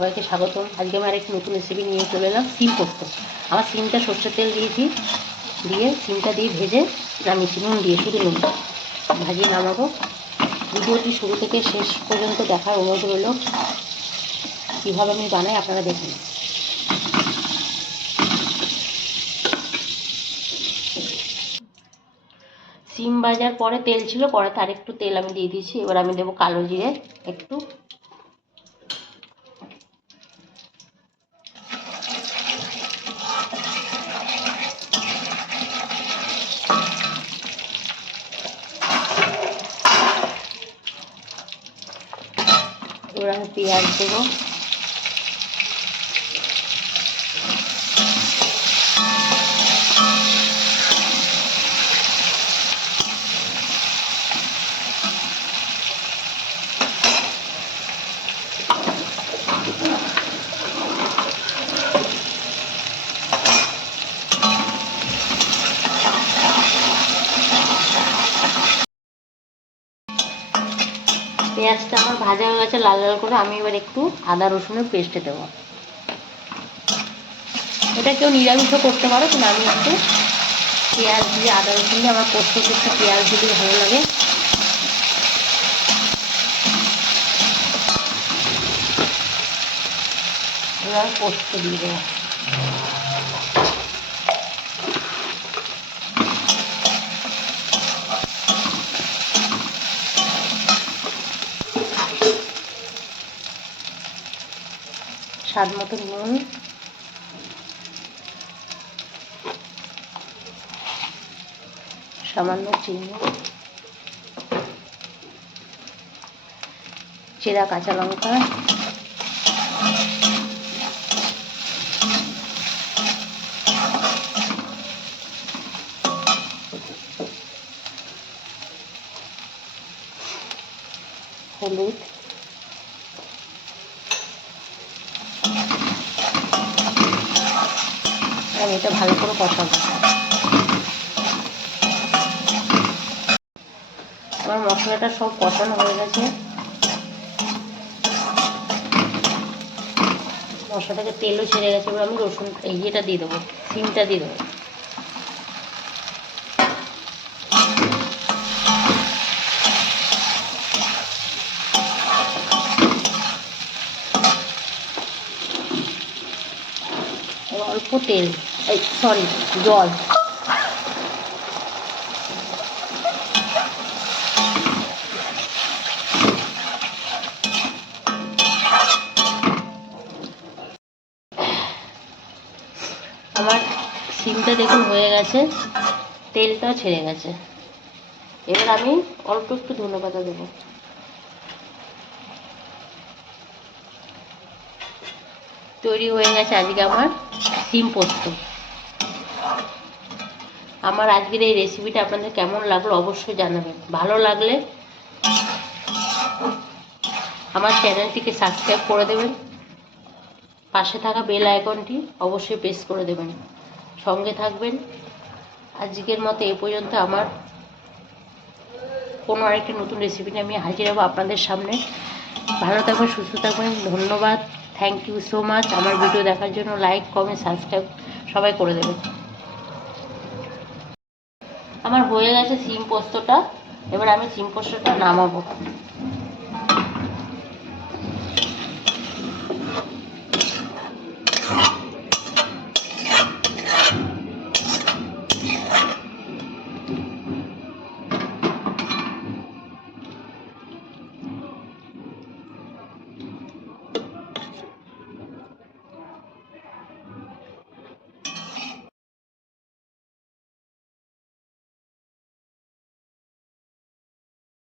সবাইকে স্বাগতম। আজকে আমি আরেকটি নতুন রেসিপি নিয়ে চলে এলাম, সিম পোস্ত। আমার সিমটা সর্ষের তেল দিয়েছি, দিয়ে সিমটা দিয়ে ভেজে নামিয়েছি, নুন দিয়ে, শুধু নুন ভাজিয়ে নামাবো। ভিডিওটি শুরু থেকে শেষ পর্যন্ত দেখার অনুরোধ রইল। কীভাবে আমি বানাই আপনারা দেখুন। সিম ভাজার পরে তেল ছিল, কড়াতে আরেকটু তেল আমি দিয়ে দিয়েছি। এবার আমি দেবো কালো জিরে একটু, এবার আমি পেঁয়াজ দেবো, পেঁয়াজটা আমার ভাজা হয়ে গেছে লাল লাল করে। আমি এবার একটু আদা রসুনের পেস্টে দেবো। এটা কেউ নিরামিষও করতে পারো, কিন্তু আমি একটু পেঁয়াজ দিয়ে আদা রসুন দিয়ে, আমার পোস্ততে একটু পেঁয়াজ দিলে ভালো লাগে। এবার পোস্ত দিয়ে দেবো। স্বাদ মতো নুন, সামান্য চিনি, চেরা কাঁচা লঙ্কা, হলুদ, আমি এটা ভালো করে কষাবো। আমার মশলাটা সব কষানো হয়ে গেছে। মশলা থেকে তেলও ছেড়ে গেছে। এবার আমি রসুন ইয়েটা দিয়ে দেবো, সিমটা দিয়ে দেবো। অল্প তেল, জল। আমার সিমটা দেখুন হয়ে গেছে, তেলটাও ছেড়ে গেছে। এবার আমি অল্প একটু ধনেপাতা দেবো। তৈরি হয়ে গেছে আজকে আমার সিম পোস্ত। আমার আজকের এই রেসিপিটা আপনাদের কেমন লাগলো অবশ্যই জানাবেন। ভালো লাগলে আমার চ্যানেলটিকে সাবস্ক্রাইব করে দেবেন, পাশে থাকা বেল আইকনটি অবশ্যই প্রেস করে দেবেন, সঙ্গে থাকবেন। আজকের মতো এ পর্যন্ত। আমার কোনো আরেকটি নতুন রেসিপি নিয়ে আমি হাজির হব আপনাদের সামনে। ভালো থাকবেন, সুস্থ থাকবেন। ধন্যবাদ, থ্যাংক ইউ সো মাচ। আমার ভিডিও দেখার জন্য লাইক, কমেন্ট, সাবস্ক্রাইব সবাই করে দেবেন। আমার হয়ে গেছে সিম পোস্তটা। এবার আমি সিম পোস্তটা নামাবো।